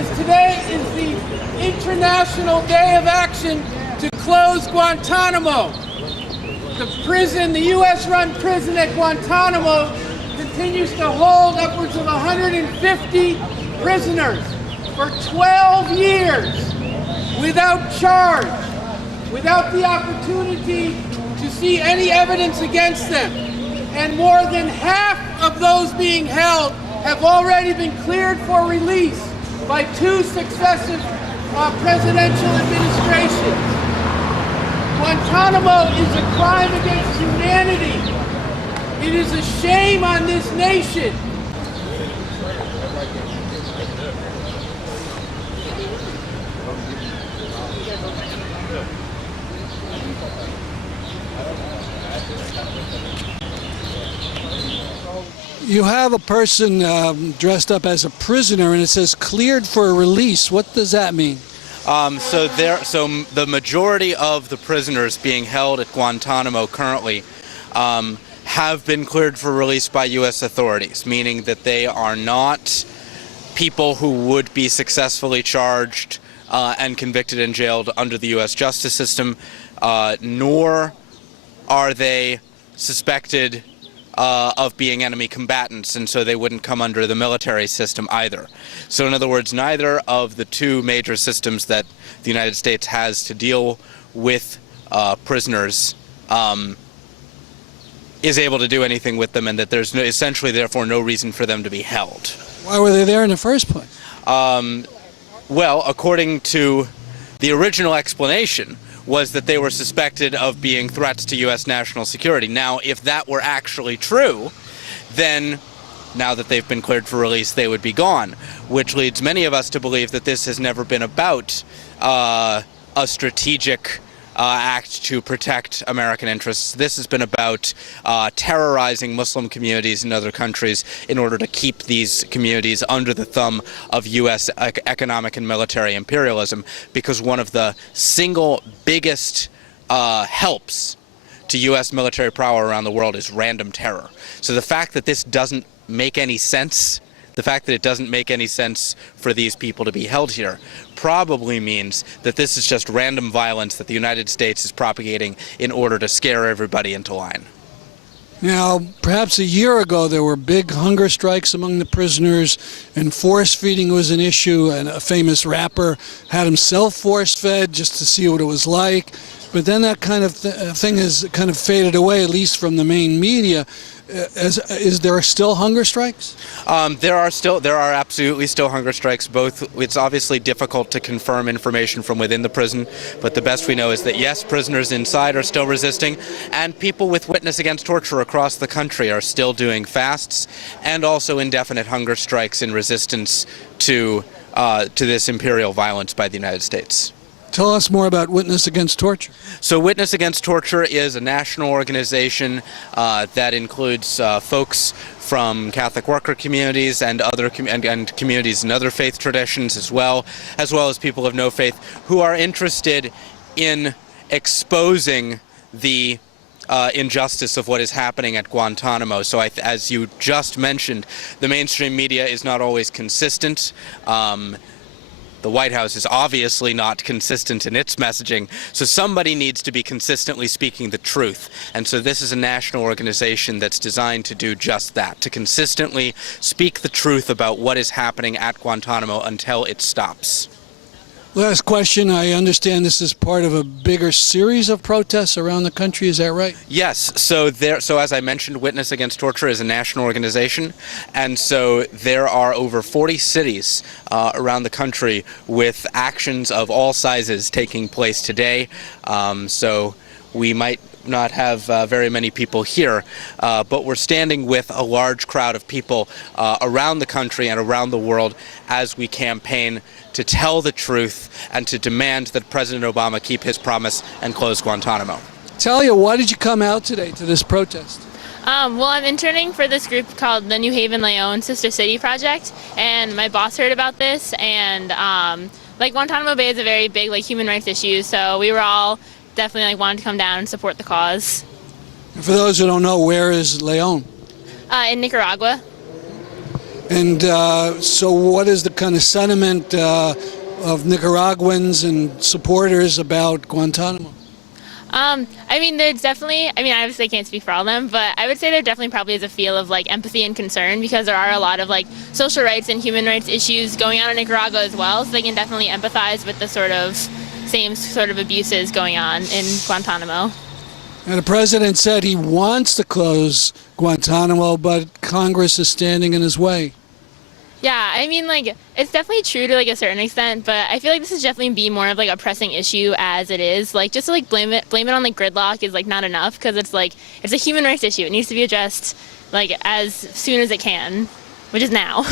because today is the International Day of Action to close Guantanamo. The U.S.-run prison at Guantanamo continues to hold upwards of 150 prisoners for 12 years without charge, without the opportunity to see any evidence against them. And more than half of those being held have already been cleared for release by 2 successive presidential administrations. Guantanamo is a crime against humanity. It is a shame on this nation. You have a person dressed up as a prisoner, and it says cleared for release. What does that mean? So the majority of the prisoners being held at Guantanamo currently have been cleared for release by U.S. authorities, meaning that they are not people who would be successfully charged and convicted and jailed under the U.S. justice system, nor are they suspected of being enemy combatants, and so they wouldn't come under the military system either. So in other words, neither of the 2 major systems that the United States has to deal with prisoners is able to do anything with them, and that there's essentially therefore no reason for them to be held. Why were they there in the first place? Well, according to the original explanation, was that they were suspected of being threats to U.S. national security. Now, if that were actually true, then now that they've been cleared for release, they would be gone, which leads many of us to believe that this has never been about a strategic act to protect American interests. This has been about terrorizing Muslim communities in other countries in order to keep these communities under the thumb of U.S. economic and military imperialism, because one of the single biggest helps to U.S. military power around the world is random terror. So the fact that this doesn't make any sense, the fact that it doesn't make any sense for these people to be held here, probably means that this is just random violence that the United States is propagating in order to scare everybody into line. Now, perhaps a year ago there were big hunger strikes among the prisoners, and force feeding was an issue, and a famous rapper had himself force fed just to see what it was like. But then that kind of thing has kind of faded away, at least from the main media. Is there still hunger strikes? There are absolutely still hunger strikes. It's obviously difficult to confirm information from within the prison, but the best we know is that yes, prisoners inside are still resisting, and people with Witness Against Torture across the country are still doing fasts and also indefinite hunger strikes in resistance to this imperial violence by the United States. Tell us more about Witness Against Torture. So Witness Against Torture is a national organization that includes folks from Catholic worker communities and other communities in other faith traditions as well as people of no faith who are interested in exposing the injustice of what is happening at Guantanamo. So as you just mentioned, the mainstream media is not always consistent. The White House is obviously not consistent in its messaging, so somebody needs to be consistently speaking the truth. And so this is a national organization that's designed to do just that, to consistently speak the truth about what is happening at Guantanamo until it stops. Last question. I understand this is part of a bigger series of protests around the country. Is that right? Yes. So as I mentioned, Witness Against Torture is a national organization, and so there are over 40 cities around the country with actions of all sizes taking place today. So we might not have very many people here, but we're standing with a large crowd of people around the country and around the world as we campaign to tell the truth and to demand that President Obama keep his promise and close Guantanamo. Talia, why did you come out today to this protest? Well, I'm interning for this group called the New Haven Leon Sister City Project, and my boss heard about this, and Guantanamo Bay is a very big human rights issue, so we were all definitely wanted to come down and support the cause. And for those who don't know, where is Leon? In Nicaragua. And so what is the kind of sentiment of Nicaraguans and supporters about Guantanamo? I mean, there's definitely, I mean, I obviously can't speak for all of them, but I would say there definitely probably is a feel of like empathy and concern because there are a lot of like social rights and human rights issues going on in Nicaragua as well, so they can definitely empathize with the sort of same sort of abuses going on in Guantanamo. And the president said he wants to close Guantanamo, but Congress is standing in his way. Yeah, I mean, like, it's definitely true to, like, a certain extent, but I feel like this is definitely be more of, like, a pressing issue as it is. Like, just to, like, blame it on, like, gridlock is, like, not enough because it's, like, it's a human rights issue. It needs to be addressed, like, as soon as it can, which is now.